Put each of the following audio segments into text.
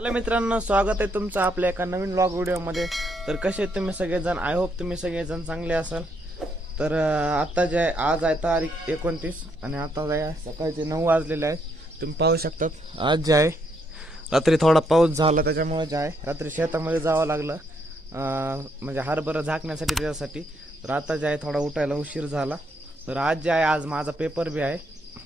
Hello मित्रांनो, स्वागत आहे तुमचं आपल्या एका नवीन व्लॉग व्हिडिओमध्ये। तर कसे तुम्ही सगळेजण, आय होप तुम्ही सगळेजण चांगले असाल। तर आता जे आहे, आज आहे तारीख 29 आणि आता जे आहे सकाळचे 9 वाजलेले आहेत। तुम्ही पाहू शकतात आज जे आहे रात्री थोडा पाऊस झाला, त्याच्यामुळे जे आहे रात्री शेतामध्ये जावं लागलं, म्हणजे हरभरा झाकण्यासाठी त्याच्यासाठी। तर आता जे आहे थोडा उठायला उशीर झाला। तर आज जे आहे आज माझा पेपर बी आहे,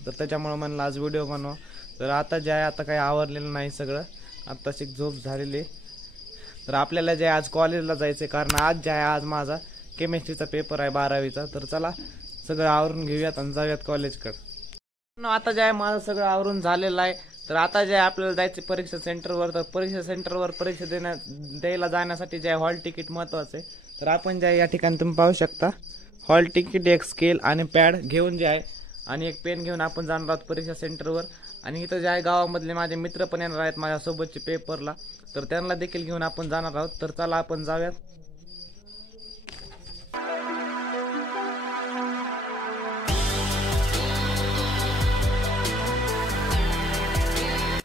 तर त्याच्यामुळे म्हणलं आज व्हिडिओ बनवा। तर आता जे आहे आता काही आवरलेलं नाही सगळं, आत्ताची झोप झालेली। तर आपल्याला जे आज कॉलेजला जायचं, कारण आज जे आहे आज माझा केमिस्ट्रीचा पेपर आहे 12वीचा। तर चला सगळं आवरून घेऊयात आणि जाऊयात कॉलेजकडे। आता जे आहे माझं सगळं आवरून झालेलं आहे। तर आता जे आहे आपल्याला जायचं परीक्षा सेंटरवर। तर परीक्षा सेंटरवर परीक्षा द्यायला जाण्यासाठी जे आहे हॉल तिकीट महत्वाचं आहे। तर आपण जे आहे या ठिकाणी तुम्ही पाहू शकता, हॉल तिकीट, एक स्केल आणि पॅड घेऊन जे आहे आणि एक पेन घेऊन आपण जाणार आहोत परीक्षा सेंटरवर। आणि इथं जे आहे गावामधले माझे मित्र पण येणार आहेत माझ्यासोबतचे पेपरला, तर त्यांना देखील घेऊन आपण जाणार आहोत। तर चला आपण जाऊयात।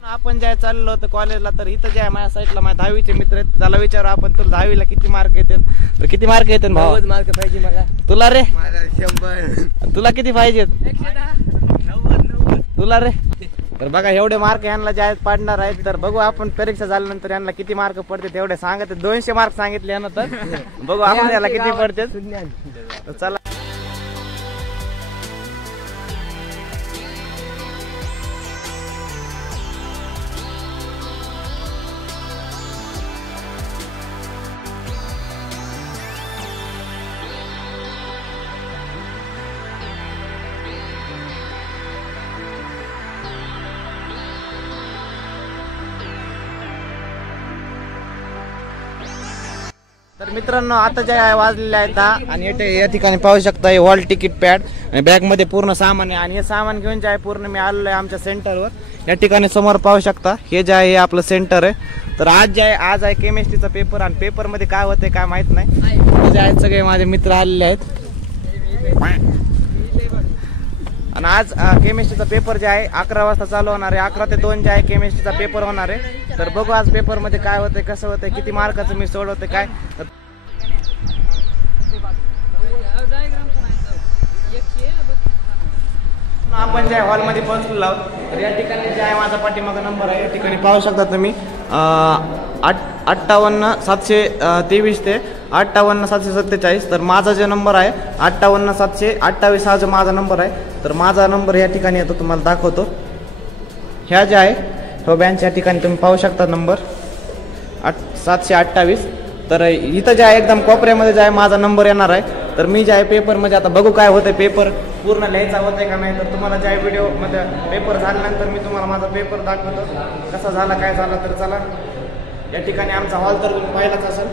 आपण जे चाललो होतो कॉलेजला, तर इथं जे आहे माझ्या साईडला माझ्या 10वीचे मित्र आहेत। त्याला विचारू आपण, तुला 10वीला किती मार्क येतात? तर किती मार्क येतात भाऊ? 90 मार्क पाहिजे मला। तुला रे? मला 100। तुला किती पाहिजेत? 110। तुला रे? तर बघा एवढे मार्क यांना जे आहेत पाडणार आहेत। तर बघू आपण परीक्षा झाल्यानंतर यांना किती मार्क पडतात एवढे सांगत। 200 मार्क सांगितले यांना, तर बघू आपण याला किती पडतात। चला तर मित्रांनो, आता जे आहे वाजलेले आहेत 10 आणि या ठिकाणी पाहू शकता हॉल तिकीट, पॅड आणि बॅग मध्ये पूर्ण सामान आहे। आणि हे सामान घेऊन जे आहे पूर्ण मी आलेलो आहे आमच्या सेंटरवर। या ठिकाणी समोर पाहू शकता हे जे आहे हे आपलं सेंटर आहे। तर आज जे आहे आज आहे केमिस्ट्रीचा पेपर आणि पेपर मध्ये काय होते काय माहित नाही। जे आहेत सगळे माझे मित्र आलेले आहेत आणि आज केमिस्ट्रीचा पेपर जे आहे 11 वाजता चालू होणार आहे। 11 ते 2 जे आहे केमिस्ट्रीचा पेपर होणार आहे। तर बघू आज पेपर मध्ये काय होते, कसं होते, किती मार्काचं मी सोडवते काय। आपण जे हॉलमध्ये पोहोचलेलो आहोत। तर या ठिकाणी जे आहे माझा पाठीमागा नंबर आहे, या ठिकाणी पाहू शकता तुम्ही 58 723 ते 58 747। तर माझा जो नंबर आहे 58 728 हा जो माझा नंबर आहे। तर माझा नंबर या ठिकाणी येतो, तुम्हाला दाखवतो। ह्या जे आहे तो बँच या ठिकाणी तुम्ही पाहू शकता नंबर 728। तर इथं जे आहे एकदम कोपऱ्यामध्ये जे आहे माझा नंबर येणार आहे। तर मी जे आहे पेपरमध्ये आता बघू काय होतं, पेपर पूर्ण लिहायचा होतंय का नाही। तर तुम्हाला जे आहे व्हिडिओमध्ये पेपर झाल्यानंतर मी तुम्हाला माझा पेपर दाखवतो कसा झाला काय झाला। तर चला, या ठिकाणी आमचा हॉल तर तुम्ही पाहिलाच असेल।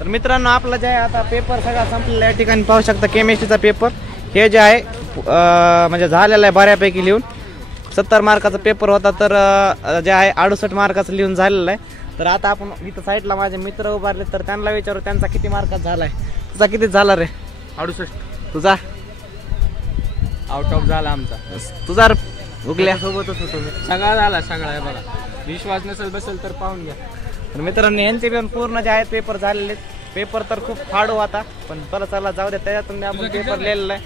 तर मित्रांनो, आपला जे आहे आता पेपर सगळा संपलेला। या ठिकाणी पाहू शकता केमिस्ट्रीचा पेपर हे जे आहे म्हणजे झालेला आहे बऱ्यापैकी लिहून। 70 मार्काचा पेपर होता, तर जे आहे 68 मार्काचं लिहून झालेलं आहे। तर आता आपण इथं साईडला माझे मित्र उभारले, तर त्यांना विचारू त्यांचा किती मार्कात झालाय। तुझा किती झाला रे? 68। तुझा आउट ऑफ झाला आमचा। तुझा उगल्या सोबतच होतो मी, सगळा झाला सगळा आहे बघा। विश्वास नसेल बसेल तर पाहून घ्या। तर मित्रांनो, यांचे पण पूर्ण जे आहेत पेपर झालेले। पेपर तर खूप फाडू होता, पण चला जाऊ द्या, त्याच्यातून आपण पेपर लिहिलेला आहे।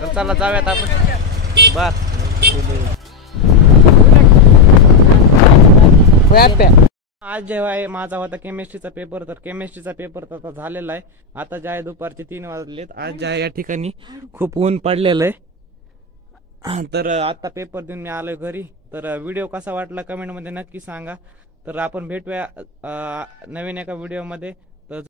तर चला जाऊयात आपण। बस आज जेव्हा आहे माझा होता केमिस्ट्रीचा पेपर, तर केमिस्ट्रीचा पेपर तर आता झालेला आहे। आता जे आहे दुपारचे 3 वाजलेत। आज जे आहे या ठिकाणी खूप ऊन पडलेलं आहे। तर आता पेपर देऊन मी आलोय घरी। तर व्हिडिओ कसा वाटला कमेंट मध्ये नक्की सांगा। तर आपण भेटूया नवीन एका व्हिडिओ मध्ये।